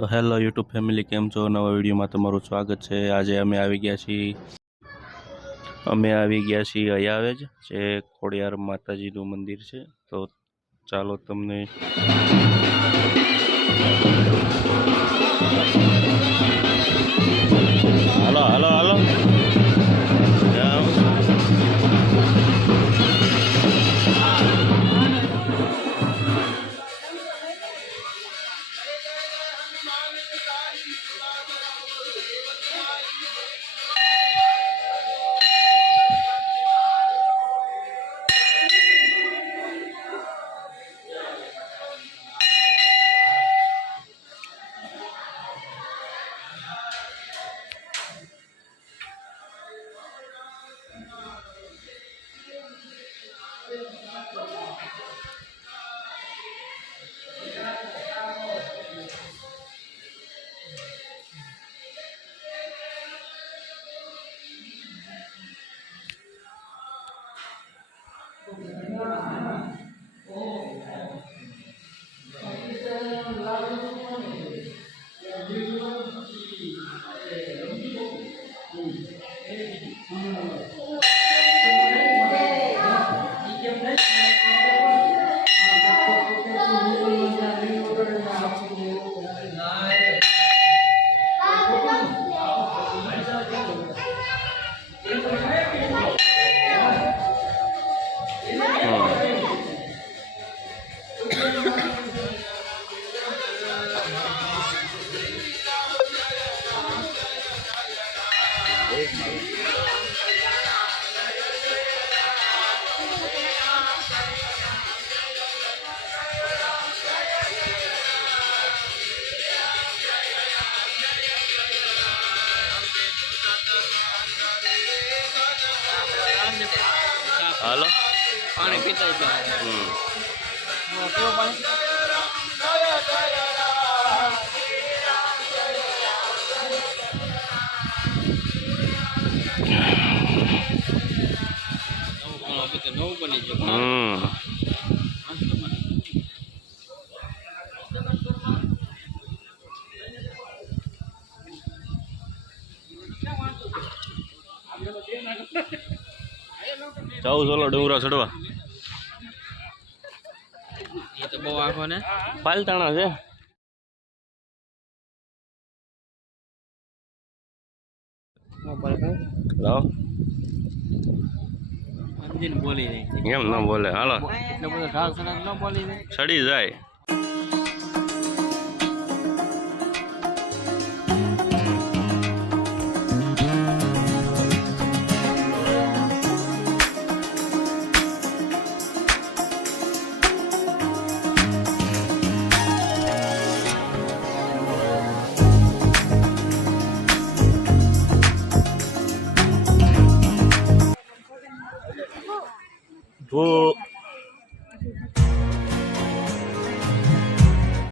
તો hello YouTube family, કેમ છો? નવા વિડીયોમાં તમારું સ્વાગત છે। આજે અમે આવી ગયા છીએ અયાવેજ, જે ખોડિયાર માતાજીનું મંદિર છે। તો ચાલો તમને હાલો હાલો હાલો હાલો પાણી પીતા નવું બની ગયું। જાઉં ચાલો ડુંગરા ચડવા। એ તો બહુ આખો ને પાલતાણા છે। લાવો મંદિર બોલી રહી એમ ન બોલે, હાલો એટલો બધો ઢાળ સડા ન બોલી રહી ચડી જાય।